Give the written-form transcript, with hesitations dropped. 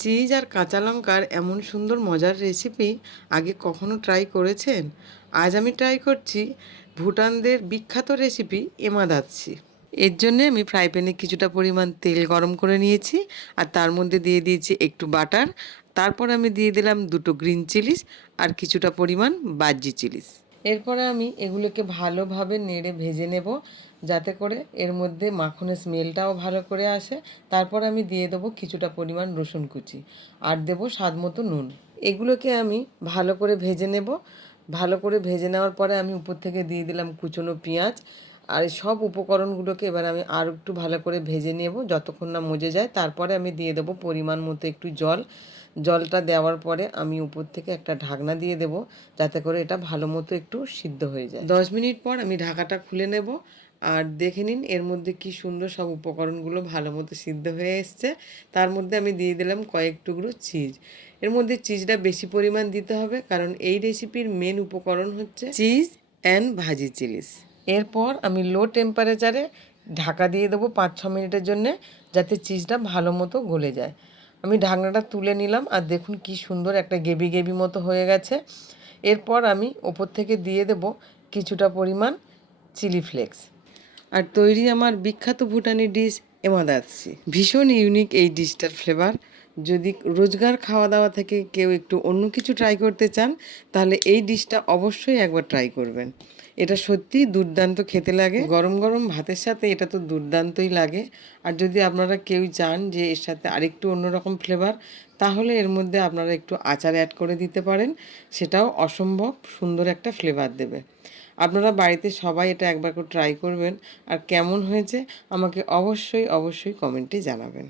Cheese আর কাঁচা লঙ্কার এমন সুন্দর মজার রেসিপি আগে কখনো ট্রাই করেছেন? আজ আমি ট্রাই করছি ভুটানদের বিখ্যাত রেসিপি এমাদাতসি। এর জন্যে আমি ফ্রাই প্যানে কিছুটা পরিমাণ তেল গরম করে নিয়েছি আর তার মধ্যে দিয়ে দিয়েছি একটু বাটার। তারপর আমি দিয়ে দিলাম দুটো গ্রিন চিলিস আর কিছুটা পরিমাণ বাজি চিলিস। এরপরে আমি এগুলোকে ভালোভাবে নেড়ে ভেজে নেব যাতে করে এর মধ্যে মাখনের স্মেলটাও ভালো করে আসে। তারপর আমি দিয়ে দেবো কিছুটা পরিমাণ রসুন কুচি আর দেবো স্বাদ মতো নুন। এগুলোকে আমি ভালো করে ভেজে নেব। ভালো করে ভেজে নেওয়ার পরে আমি উপর থেকে দিয়ে দিলাম কুচনো পেঁয়াজ আর সব উপকরণগুলোকে এবার আমি আর একটু ভালো করে ভেজে নেব যতক্ষণ না মজে যায়। তারপরে আমি দিয়ে দেবো পরিমাণ মতো একটু জল। জলটা দেওয়ার পরে আমি উপর থেকে একটা ঢাকনা দিয়ে দেব যাতে করে এটা ভালো মতো একটু সিদ্ধ হয়ে যায়। 10 মিনিট পর আমি ঢাকাটা খুলে নেব আর দেখে নিন এর মধ্যে কি সুন্দর সব উপকরণগুলো ভালো মতো সিদ্ধ হয়ে এসছে। তার মধ্যে আমি দিয়ে দিলাম কয়েক টুকরো চিজ। এর মধ্যে চিজটা বেশি পরিমাণ দিতে হবে কারণ এই রেসিপির মেন উপকরণ হচ্ছে চিজ অ্যান্ড ভাজি চিলিস। এরপর আমি লো টেম্পারেচারে ঢাকা দিয়ে দেবো 5-6 মিনিটের জন্যে যাতে চিজটা ভালো মতো গলে যায়। আমি ঢাকনাটা তুলে নিলাম আর দেখুন কি সুন্দর একটা গেবি গেবি মতো হয়ে গেছে। এরপর আমি ওপর থেকে দিয়ে দেব কিছুটা পরিমাণ চিলি ফ্লেক্স। আর তৈরি আমার বিখ্যাত ভুটানি ডিশ এমাদাতসি। ভীষণ ইউনিক এই ডিশটার ফ্লেভার। যদি রোজগার খাওয়া দাওয়া থেকে কেউ একটু অন্য কিছু ট্রাই করতে চান তাহলে এই ডিশটা অবশ্যই একবার ট্রাই করবেন। এটা সত্যিই দুর্দান্ত খেতে লাগে। গরম গরম ভাতের সাথে এটা তো দুর্দান্তই লাগে। আর যদি আপনারা কেউ চান যে এর সাথে আরেকটু অন্যরকম ফ্লেভার তাহলে এর মধ্যে আপনারা একটু আচার অ্যাড করে দিতে পারেন। সেটাও অসম্ভব সুন্দর একটা ফ্লেভার দেবে। আপনারা বাড়িতে সবাই এটা একবার করে ট্রাই করবেন আর কেমন হয়েছে আমাকে অবশ্যই অবশ্যই কমেন্টে জানাবেন।